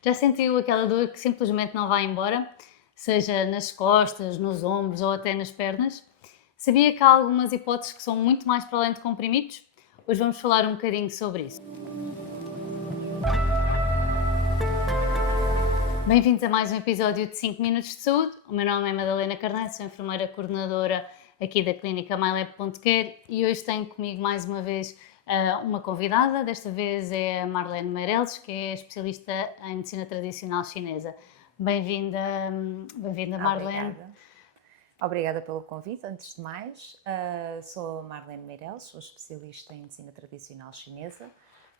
Já sentiu aquela dor que simplesmente não vai embora? Seja nas costas, nos ombros ou até nas pernas? Sabia que há algumas hipóteses que são muito mais para além de comprimidos? Hoje vamos falar um bocadinho sobre isso. Bem-vindos a mais um episódio de 5 Minutos de Saúde. O meu nome é Madalena Carneiro, sou enfermeira coordenadora aqui da clínica MyLab.care e hoje tenho comigo mais uma vez uma convidada. Desta vez é a Marlene Meireles, que é especialista em medicina tradicional chinesa. Bem-vinda, bem-vinda Marlene. Obrigada. Obrigada pelo convite. Antes de mais, sou Marlene Meireles, sou especialista em medicina tradicional chinesa.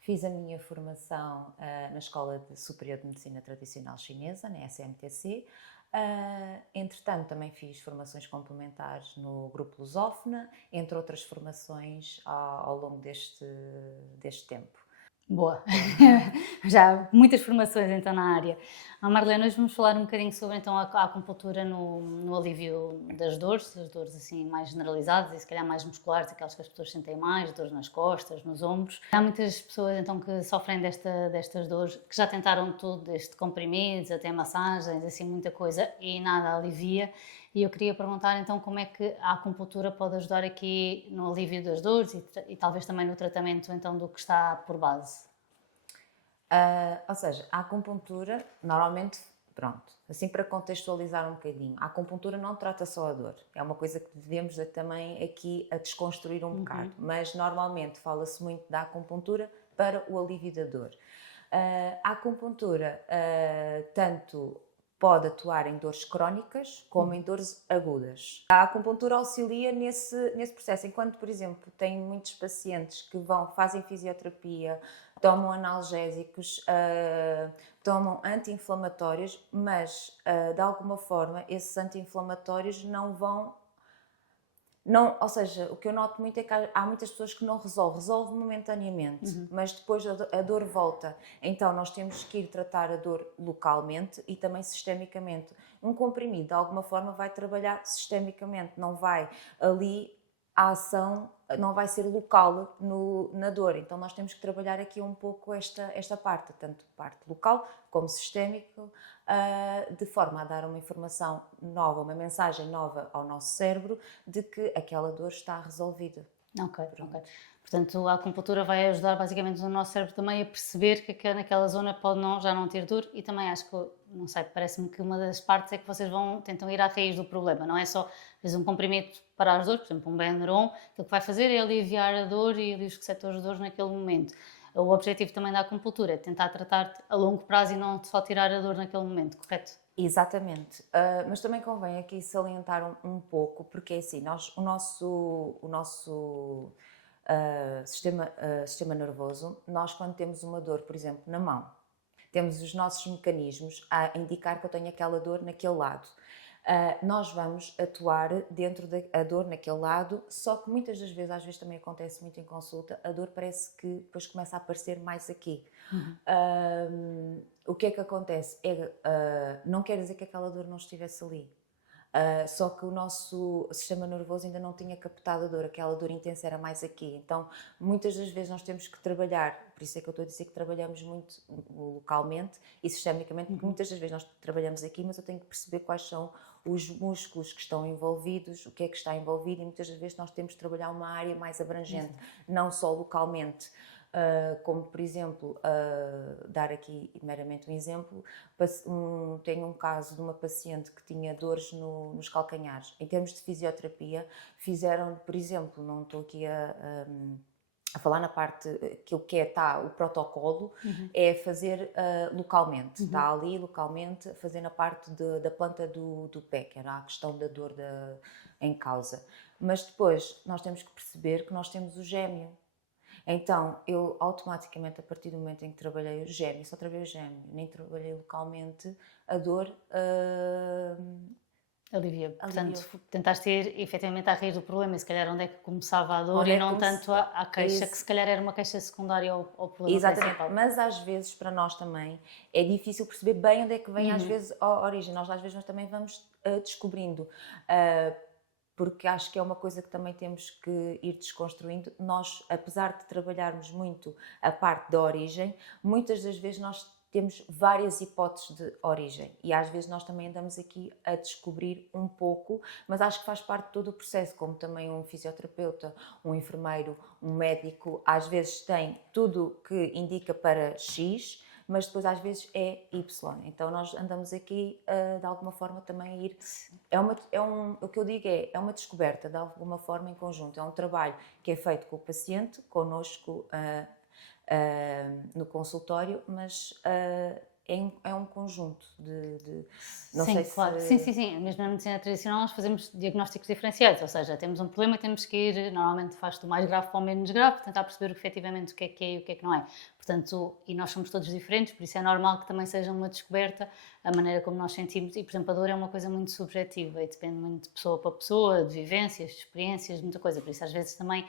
Fiz a minha formação na Escola Superior de Medicina Tradicional Chinesa, na SMTC. Entretanto, também fiz formações complementares no Grupo Lusófona, entre outras formações ao longo deste tempo. Boa, já muitas formações então na área. Marlene, hoje vamos falar um bocadinho sobre então a acupuntura no alívio das dores assim mais generalizadas e se calhar mais musculares, aquelas que as pessoas sentem mais, dores nas costas, nos ombros. Há muitas pessoas então que sofrem destas dores, que já tentaram tudo, desde comprimidos até massagens, assim muita coisa e nada alivia. E eu queria perguntar então como é que a acupuntura pode ajudar aqui no alívio das dores e talvez também no tratamento então do que está por base. Ou seja, a acupuntura, normalmente, pronto, assim para contextualizar um bocadinho, a acupuntura não trata só a dor, é uma coisa que devemos também aqui a desconstruir um bocado, mas normalmente fala-se muito da acupuntura para o alívio da dor. A acupuntura tanto pode atuar em dores crónicas como em dores agudas. A acupuntura auxilia nesse processo, enquanto, por exemplo, tem muitos pacientes que fazem fisioterapia, tomam analgésicos, tomam anti-inflamatórios, mas de alguma forma esses anti-inflamatórios ou seja, o que eu noto muito é que há muitas pessoas que não resolve momentaneamente, mas depois a dor volta. Então nós temos que ir tratar a dor localmente e também sistemicamente. Um comprimido, de alguma forma, vai trabalhar sistemicamente, não vai ali, a ação não vai ser local na dor. Então nós temos que trabalhar aqui um pouco esta parte, tanto parte local como sistémico, de forma a dar uma informação nova, uma mensagem nova ao nosso cérebro de que aquela dor está resolvida. Ok. Portanto, a acupuntura vai ajudar basicamente o nosso cérebro também a perceber que naquela zona pode já não ter dor e também acho que, não sei, parece-me que uma das partes é que vocês tentam ir à raiz do problema, não é só fazer um comprimido para as dores, por exemplo, um Benuron, aquilo que vai fazer é aliviar a dor e ali os receptores de dor naquele momento. O objetivo também da acupuntura é tentar tratar a longo prazo e não só tirar a dor naquele momento, correto? Exatamente, mas também convém aqui salientar um pouco, porque é assim, o nosso sistema nervoso, nós quando temos uma dor, por exemplo, na mão, temos os nossos mecanismos a indicar que eu tenho aquela dor naquele lado. Nós vamos atuar dentro da dor naquele lado, só que muitas das vezes, às vezes também acontece muito em consulta, a dor parece que depois começa a aparecer mais aqui. O que é que acontece? Não quer dizer que aquela dor não estivesse ali. Só que o nosso sistema nervoso ainda não tinha captado a dor, aquela dor intensa era mais aqui. Então, muitas das vezes nós temos que trabalhar, por isso é que eu estou a dizer que trabalhamos muito localmente e sistemicamente, porque muitas das vezes nós trabalhamos aqui, mas eu tenho que perceber quais são os músculos que estão envolvidos, o que é que está envolvido, e muitas das vezes nós temos que trabalhar uma área mais abrangente, não só localmente. Como, por exemplo, dar aqui meramente um exemplo, tenho um caso de uma paciente que tinha dores nos calcanhares. Em termos de fisioterapia, fizeram, por exemplo, não estou aqui a falar na parte, aquilo que está o protocolo, é fazer localmente, está ali localmente, a fazer na parte da planta do pé, que era a questão da dor em causa. Mas depois nós temos que perceber que nós temos o gêmeo. Então, eu automaticamente, a partir do momento em que trabalhei o gêmeo, só trabalhei o gêmeo, nem trabalhei localmente, a dor Alivia. aliviou. Portanto, tentaste ir efetivamente à raiz do problema e se calhar onde é que começava a dor e não tanto à queixa, que se calhar era uma queixa secundária ao problema Exatamente, principal. mas às vezes para nós também é difícil perceber bem onde é que vem às vezes a origem. Nós às vezes nós também vamos descobrindo, porque acho que é uma coisa que também temos que ir desconstruindo. Nós, apesar de trabalharmos muito a parte da origem, muitas das vezes nós temos várias hipóteses de origem e às vezes nós também andamos aqui a descobrir um pouco, mas acho que faz parte de todo o processo, como também um fisioterapeuta, um enfermeiro, um médico, às vezes tem tudo que indica para X, mas depois às vezes é Y. Então nós andamos aqui de alguma forma também a ir. O que eu digo é uma descoberta de alguma forma em conjunto. É um trabalho que é feito com o paciente, connosco no consultório, mas é um conjunto de não Sim, sei claro. se... Sim. Mesmo na medicina tradicional nós fazemos diagnósticos diferenciados, ou seja, temos um problema e temos que ir, normalmente faz do mais grave para o menos grave, tentar perceber efetivamente o que é e o que é que não é. Portanto, e nós somos todos diferentes, por isso é normal que também seja uma descoberta a maneira como nós sentimos, e por exemplo a dor é uma coisa muito subjetiva e depende muito de pessoa para pessoa, de vivências, de experiências, de muita coisa, por isso às vezes também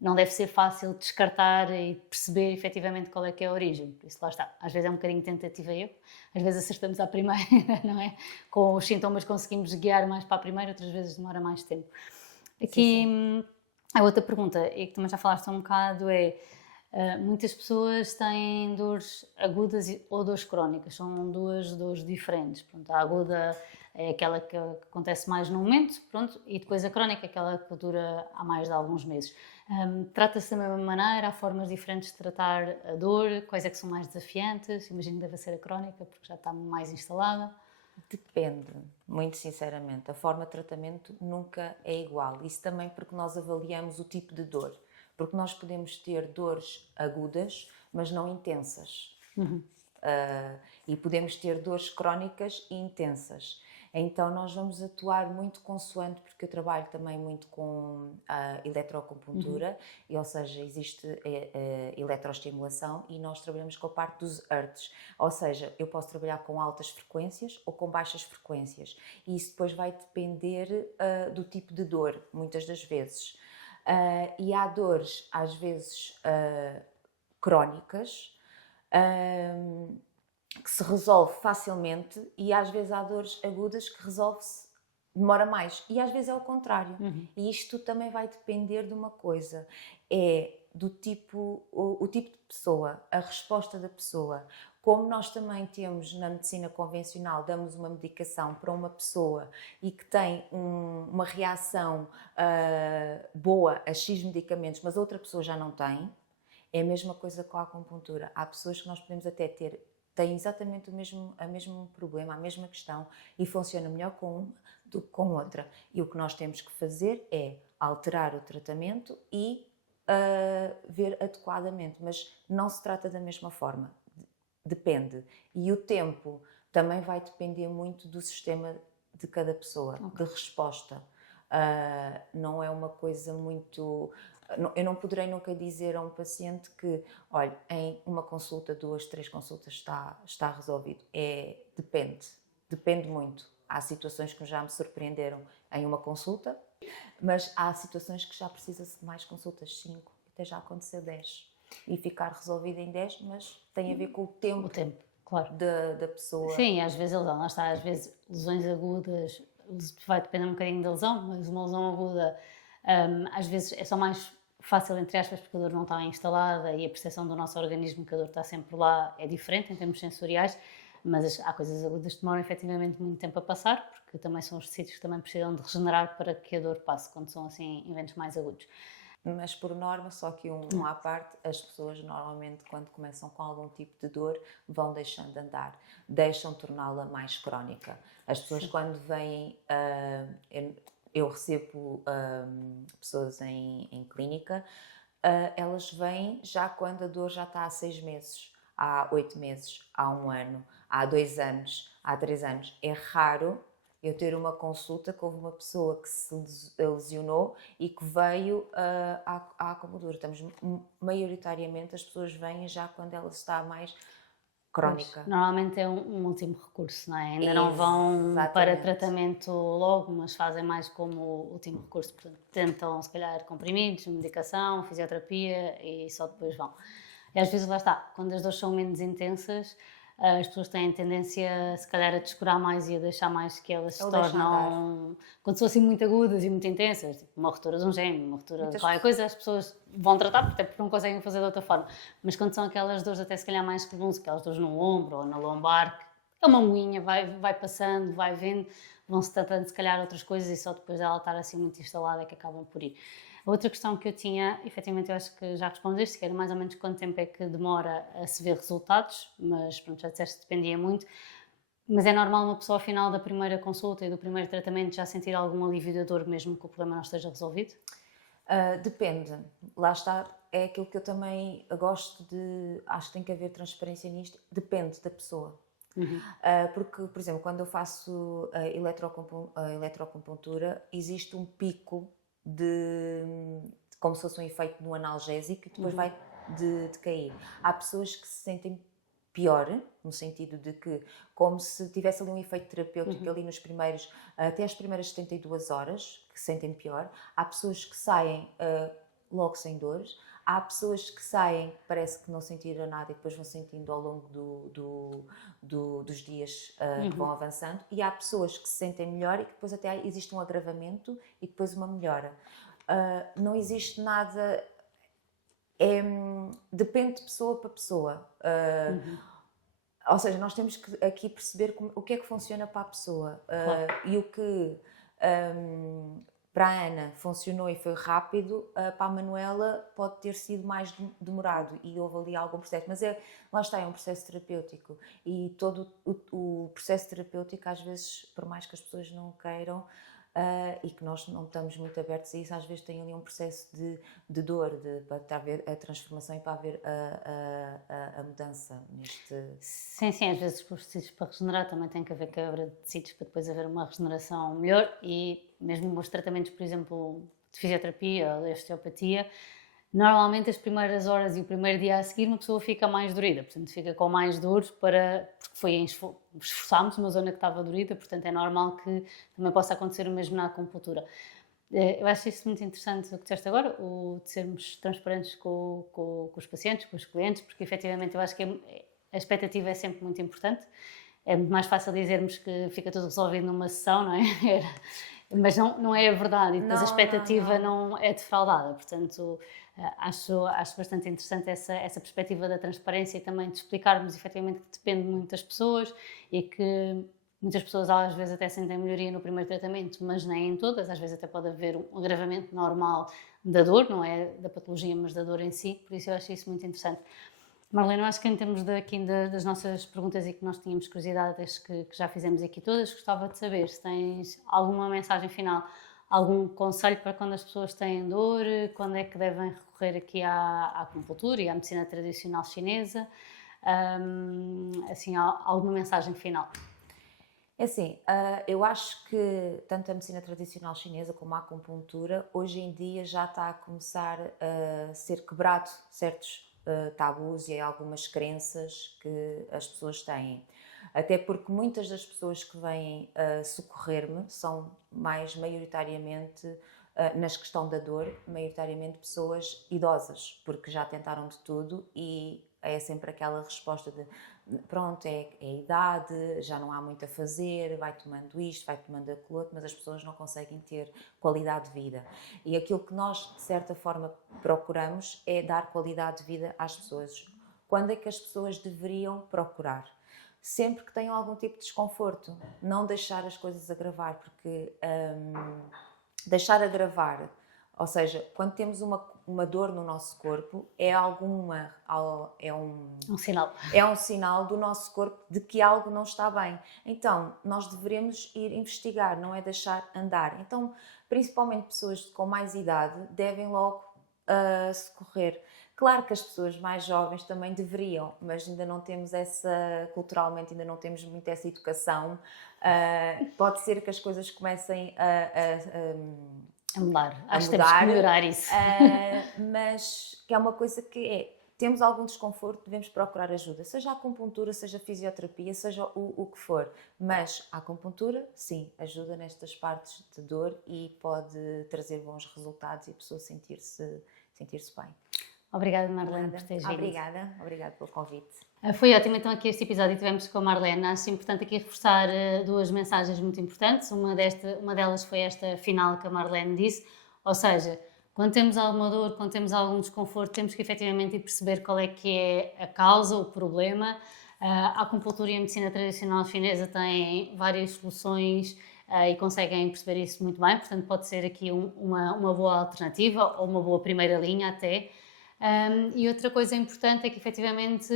não deve ser fácil descartar e perceber efetivamente qual é que é a origem. Por isso, lá está. Às vezes é um bocadinho tentativa e erro, às vezes acertamos à primeira, não é? Com os sintomas conseguimos guiar mais para a primeira, outras vezes demora mais tempo. Aqui, Sim. a outra pergunta, e que também já falaste um bocado, é muitas pessoas têm dores agudas ou dores crónicas, são duas dores diferentes. Pronto, a aguda é aquela que acontece mais no momento, pronto, e depois a crónica é aquela que dura há mais de alguns meses. Trata-se da mesma maneira, há formas diferentes de tratar a dor, quais é que são mais desafiantes? Imagino que deve ser a crónica, porque já está mais instalada. Depende, muito sinceramente. A forma de tratamento nunca é igual. Isso também porque nós avaliamos o tipo de dor. Porque nós podemos ter dores agudas, mas não intensas. E podemos ter dores crónicas e intensas. Então nós vamos atuar muito consoante, porque eu trabalho também muito com a eletroacupuntura, e, ou seja, existe eletroestimulação e nós trabalhamos com a parte dos hertz. Ou seja, eu posso trabalhar com altas frequências ou com baixas frequências. E isso depois vai depender do tipo de dor, muitas das vezes. E há dores, às vezes, crónicas, que se resolve facilmente e às vezes há dores agudas que resolve-se, demora mais. E às vezes é o contrário. E isto também vai depender de uma coisa, é do tipo, o tipo de pessoa, a resposta da pessoa. Como nós também temos na medicina convencional, damos uma medicação para uma pessoa e que tem uma reação boa a X medicamentos, mas outra pessoa já não tem, é a mesma coisa com a acupuntura. Há pessoas que nós podemos até têm exatamente o mesmo problema, a mesma questão e funciona melhor com uma do que com outra. E o que nós temos que fazer é alterar o tratamento e ver adequadamente, mas não se trata da mesma forma. Depende. E o tempo também vai depender muito do sistema de cada pessoa, de resposta. Não é uma coisa muito... Eu não poderei nunca dizer a um paciente que, olha, em uma consulta, 2, 3 consultas está resolvido. Depende muito. Há situações que já me surpreenderam em uma consulta, mas há situações que já precisa-se de mais consultas, 5, até já aconteceu 10. E ficar resolvido em 10, mas tem a ver com o tempo Claro. da pessoa. Sim, às vezes a lesão, lá está, às vezes lesões agudas, vai depender um bocadinho da lesão, mas uma lesão aguda às vezes é só mais fácil, entre aspas, porque a dor não está instalada e a percepção do nosso organismo que a dor está sempre lá é diferente em termos sensoriais, mas há coisas agudas que demoram efetivamente muito tempo a passar, porque também são os sítios que também precisam de regenerar para que a dor passe, quando são assim eventos mais agudos. Mas por norma, só que um à parte, as pessoas normalmente quando começam com algum tipo de dor vão deixando de andar, deixam torná-la mais crónica. As pessoas quando vêm, eu recebo pessoas em clínica, elas vêm já quando a dor já está há 6 meses, há 8 meses, há 1 ano, há 2 anos, há 3 anos. É raro eu ter uma consulta que houve uma pessoa que se lesionou e que veio à acupuntura. Maioritariamente as pessoas vêm já quando ela está mais crónica. Pois, normalmente é um último recurso, não é? Ainda não vão para tratamento logo, mas fazem mais como último recurso. Portanto, tentam, se calhar, comprimidos, medicação, fisioterapia e só depois vão. E às vezes lá está, quando as dores são menos intensas, as pessoas têm tendência, se calhar, a descurar mais e a deixar mais que elas se Ou deixa tornam, quando são assim muito agudas e muito intensas, tipo uma ruptura de um gêmeo, uma ruptura de Muitas qualquer coisa, as pessoas vão tratar, até porque não conseguem fazer de outra forma. Mas quando são aquelas dores, até se calhar mais comuns, aquelas dores no ombro ou na lombar, que é uma moinha, vai passando, vai vendo, vão-se tratando se calhar outras coisas e só depois dela estar assim muito instalada é que acabam por ir. A outra questão que eu tinha, efetivamente eu acho que já respondeste, que era mais ou menos quanto tempo é que demora a se ver resultados, mas pronto, já disseste que dependia muito. Mas é normal uma pessoa ao final da primeira consulta e do primeiro tratamento já sentir algum alívio da dor mesmo que o problema não esteja resolvido? Depende, lá está, é aquilo que eu também gosto de, acho que tem que haver transparência nisto, depende da pessoa. Porque, por exemplo, quando eu faço a eletroacupuntura, existe um pico como se fosse um efeito no analgésico e depois vai de cair. Há pessoas que se sentem pior, no sentido de que, como se tivesse ali um efeito terapêutico ali nos primeiros, até as primeiras 72 horas, que se sentem pior. Há pessoas que saem logo sem dores. Há pessoas que saem, parece que não sentiram nada e depois vão sentindo ao longo dos dias que vão avançando. E há pessoas que se sentem melhor e que depois até existe um agravamento e depois uma melhora. Não existe nada... depende de pessoa para pessoa. Ou seja, nós temos que aqui perceber o que é que funciona para a pessoa. Claro. E o que para a Ana funcionou e foi rápido, para a Manuela pode ter sido mais demorado e houve ali algum processo. Mas lá está, é um processo terapêutico. E todo o processo terapêutico, às vezes, por mais que as pessoas não queiram, e que nós não estamos muito abertos a isso, às vezes tem ali um processo de dor, para haver a transformação e para haver a mudança neste... Sim, sim, às vezes os tecidos para regenerar também tem que haver quebra de tecidos para depois haver uma regeneração melhor e mesmo os tratamentos, por exemplo, de fisioterapia ou de osteopatia, normalmente as primeiras horas e o primeiro dia a seguir uma pessoa fica mais dorida, portanto fica com mais dores porque esforçámos uma zona que estava dorida, portanto é normal que também possa acontecer o mesmo na acupuntura. Eu acho isso muito interessante o que disseste agora, o de sermos transparentes com os pacientes, com os clientes, porque efetivamente eu acho que a expectativa é sempre muito importante. É muito mais fácil dizermos que fica tudo resolvido numa sessão, não é? Mas não é a verdade, e depois a expectativa não é defraudada. Portanto, acho bastante interessante essa perspectiva da transparência e também de explicarmos efetivamente que depende muito das pessoas e que muitas pessoas às vezes até sentem melhoria no primeiro tratamento, mas nem em todas. Às vezes até pode haver um agravamento normal da dor, não é da patologia, mas da dor em si. Por isso eu acho isso muito interessante. Marlene, eu acho que em termos das nossas perguntas e que nós tínhamos curiosidades que já fizemos aqui todas, gostava de saber se tens alguma mensagem final, algum conselho para quando as pessoas têm dor, quando é que devem recorrer aqui à acupuntura e à medicina tradicional chinesa, assim, alguma mensagem final. É assim, eu acho que tanto a medicina tradicional chinesa como a acupuntura, hoje em dia já está a começar a ser quebrado certos tabus e algumas crenças que as pessoas têm. Até porque muitas das pessoas que vêm socorrer-me são maioritariamente, na questão da dor, maioritariamente pessoas idosas, porque já tentaram de tudo e é sempre aquela resposta de pronto, é a idade, já não há muito a fazer, vai tomando isto, vai tomando aquilo outro, mas as pessoas não conseguem ter qualidade de vida. E aquilo que nós, de certa forma, procuramos é dar qualidade de vida às pessoas. Quando é que as pessoas deveriam procurar? Sempre que tenham algum tipo de desconforto, não deixar as coisas agravar, porque deixar agravar, ou seja, quando temos uma dor no nosso corpo, é um sinal. É um sinal do nosso corpo de que algo não está bem. Então, nós devemos ir investigar, não é deixar andar. Então, principalmente pessoas com mais idade devem logo socorrer. Claro que as pessoas mais jovens também deveriam, mas ainda não temos culturalmente ainda não temos muito essa educação. Pode ser que as coisas comecem A mudar. a Acho que mudar, temos que melhorar isso. mas que é uma coisa que temos algum desconforto, devemos procurar ajuda, seja a acupuntura, seja a fisioterapia, seja o que for, mas a acupuntura, sim, ajuda nestas partes de dor e pode trazer bons resultados e a pessoa sentir-se bem. Obrigada, Marlene, por teres vindo. Obrigada pelo convite. Foi ótimo então aqui este episódio que tivemos com a Marlene. Acho importante aqui reforçar duas mensagens muito importantes. Uma delas foi esta final que a Marlene disse, ou seja, quando temos alguma dor, quando temos algum desconforto, temos que efetivamente ir perceber qual é que é a causa, o problema. A acupuntura e a medicina tradicional chinesa têm várias soluções e conseguem perceber isso muito bem, portanto pode ser aqui uma boa alternativa ou uma boa primeira linha até. E outra coisa importante é que efetivamente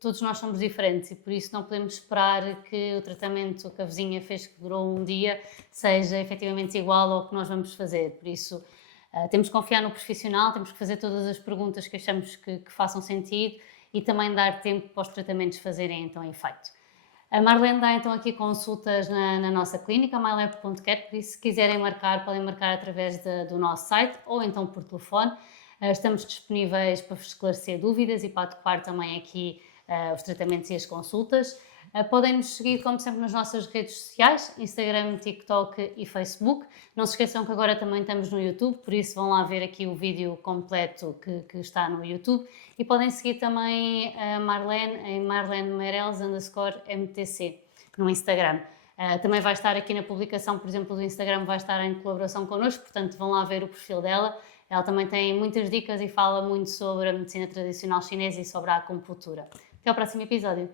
todos nós somos diferentes e por isso não podemos esperar que o tratamento que a vizinha fez que durou um dia seja efetivamente igual ao que nós vamos fazer. Por isso temos que confiar no profissional, temos que fazer todas as perguntas que achamos que façam sentido e também dar tempo para os tratamentos fazerem então efeito. A Marlene dá então aqui consultas na nossa clínica, mylab.care, por isso se quiserem marcar, podem marcar através do nosso site ou então por telefone. Estamos disponíveis para vos esclarecer dúvidas e para adequar também aqui os tratamentos e as consultas. Podem nos seguir, como sempre, nas nossas redes sociais, Instagram, TikTok e Facebook. Não se esqueçam que agora também estamos no YouTube, por isso vão lá ver aqui o vídeo completo que está no YouTube. E podem seguir também a Marlene em marlenemeireles_MTC no Instagram. Também vai estar aqui na publicação, por exemplo, do Instagram, vai estar em colaboração connosco, portanto vão lá ver o perfil dela. Ela também tem muitas dicas e fala muito sobre a medicina tradicional chinesa e sobre a acupuntura. Até ao próximo episódio.